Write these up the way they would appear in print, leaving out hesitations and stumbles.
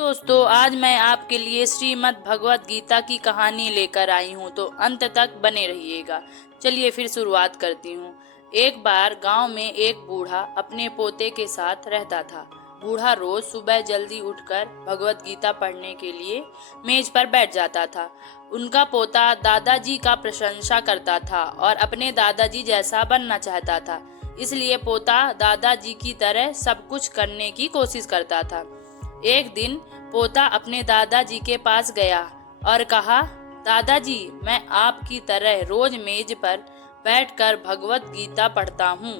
दोस्तों, आज मैं आपके लिए श्रीमद् भगवत गीता की कहानी लेकर आई हूँ, तो अंत तक बने रहिएगा। चलिए फिर शुरुआत करती हूँ। एक बार गांव में एक बूढ़ा अपने पोते के साथ रहता था। बूढ़ा रोज सुबह जल्दी उठकर भगवत गीता पढ़ने के लिए मेज पर बैठ जाता था। उनका पोता दादाजी का प्रशंसा करता था और अपने दादाजी जैसा बनना चाहता था, इसलिए पोता दादाजी की तरह सब कुछ करने की कोशिश करता था। एक दिन पोता अपने दादाजी के पास गया और कहा, दादाजी, मैं आपकी तरह रोज मेज पर बैठकर भगवत गीता पढ़ता हूँ,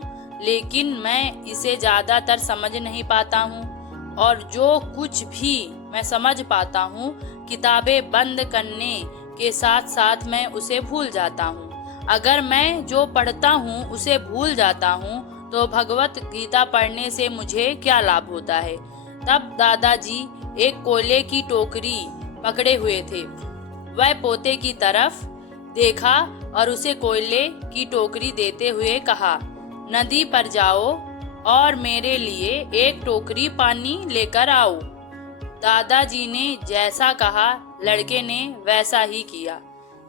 लेकिन मैं इसे ज्यादातर समझ नहीं पाता हूँ और जो कुछ भी मैं समझ पाता हूँ, किताबें बंद करने के साथ साथ मैं उसे भूल जाता हूँ। अगर मैं जो पढ़ता हूँ उसे भूल जाता हूँ तो भगवत गीता पढ़ने से मुझे क्या लाभ होता है। तब दादाजी एक कोयले की टोकरी पकड़े हुए थे। वह पोते की तरफ देखा और उसे कोयले की टोकरी देते हुए कहा, नदी पर जाओ और मेरे लिए एक टोकरी पानी लेकर आओ। दादाजी ने जैसा कहा, लड़के ने वैसा ही किया,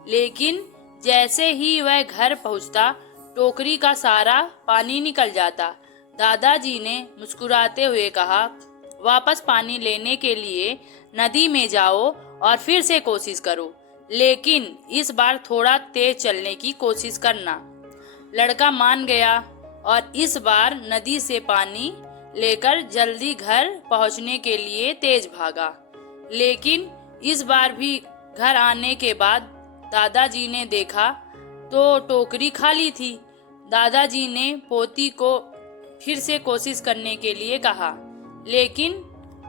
लेकिन जैसे ही वह घर पहुंचता, टोकरी का सारा पानी निकल जाता। दादाजी ने मुस्कुराते हुए कहा, वापस पानी लेने के लिए नदी में जाओ और फिर से कोशिश करो, लेकिन इस बार थोड़ा तेज चलने की कोशिश करना। लड़का मान गया और इस बार नदी से पानी लेकर जल्दी घर पहुंचने के लिए तेज भागा। लेकिन इस बार भी घर आने के बाद दादाजी ने देखा तो टोकरी खाली थी। दादाजी ने पोती को फिर से कोशिश करने के लिए कहा, लेकिन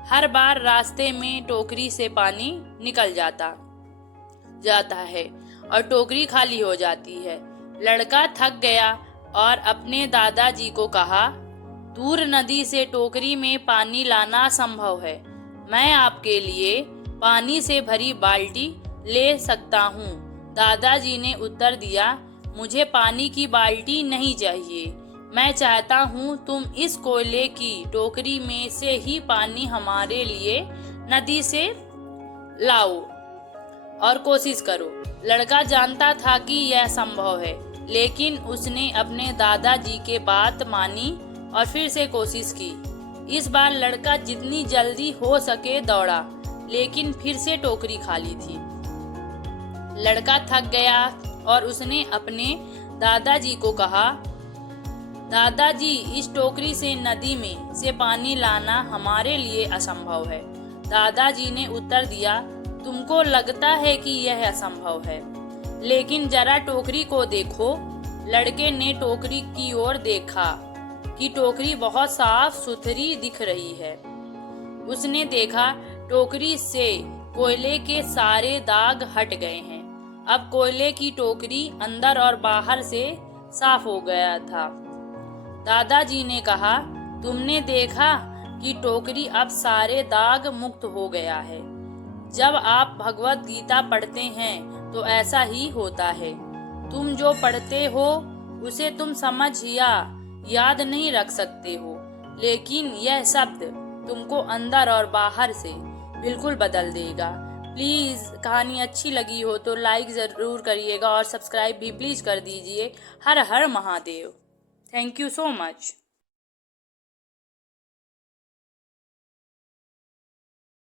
हर बार रास्ते में टोकरी से पानी निकल जाता है और टोकरी खाली हो जाती है। लड़का थक गया और अपने दादाजी को कहा, दूर नदी से टोकरी में पानी लाना असंभव है। मैं आपके लिए पानी से भरी बाल्टी ले सकता हूँ। दादाजी ने उत्तर दिया, मुझे पानी की बाल्टी नहीं चाहिए। मैं चाहता हूँ तुम इस कोयले की टोकरी में से ही पानी हमारे लिए नदी से लाओ और कोशिश करो। लड़का जानता था कि यह संभव है, लेकिन उसने अपने दादाजी के बात मानी और फिर से कोशिश की। इस बार लड़का जितनी जल्दी हो सके दौड़ा, लेकिन फिर से टोकरी खाली थी। लड़का थक गया और उसने अपने दादाजी को कहा, दादाजी, इस टोकरी से नदी में से पानी लाना हमारे लिए असंभव है। दादाजी ने उत्तर दिया, तुमको लगता है कि यह असंभव है, लेकिन जरा टोकरी को देखो। लड़के ने टोकरी की ओर देखा कि टोकरी बहुत साफ सुथरी दिख रही है। उसने देखा टोकरी से कोयले के सारे दाग हट गए हैं। अब कोयले की टोकरी अंदर और बाहर से साफ हो गया था। दादाजी ने कहा, तुमने देखा कि टोकरी अब सारे दाग मुक्त हो गया है। जब आप भगवत गीता पढ़ते हैं तो ऐसा ही होता है। तुम जो पढ़ते हो उसे तुम समझ या याद नहीं रख सकते हो, लेकिन यह शब्द तुमको अंदर और बाहर से बिल्कुल बदल देगा। प्लीज़ कहानी अच्छी लगी हो तो लाइक ज़रूर करिएगा और सब्सक्राइब भी प्लीज़ कर दीजिए। हर हर Mahadev. Thank you so much.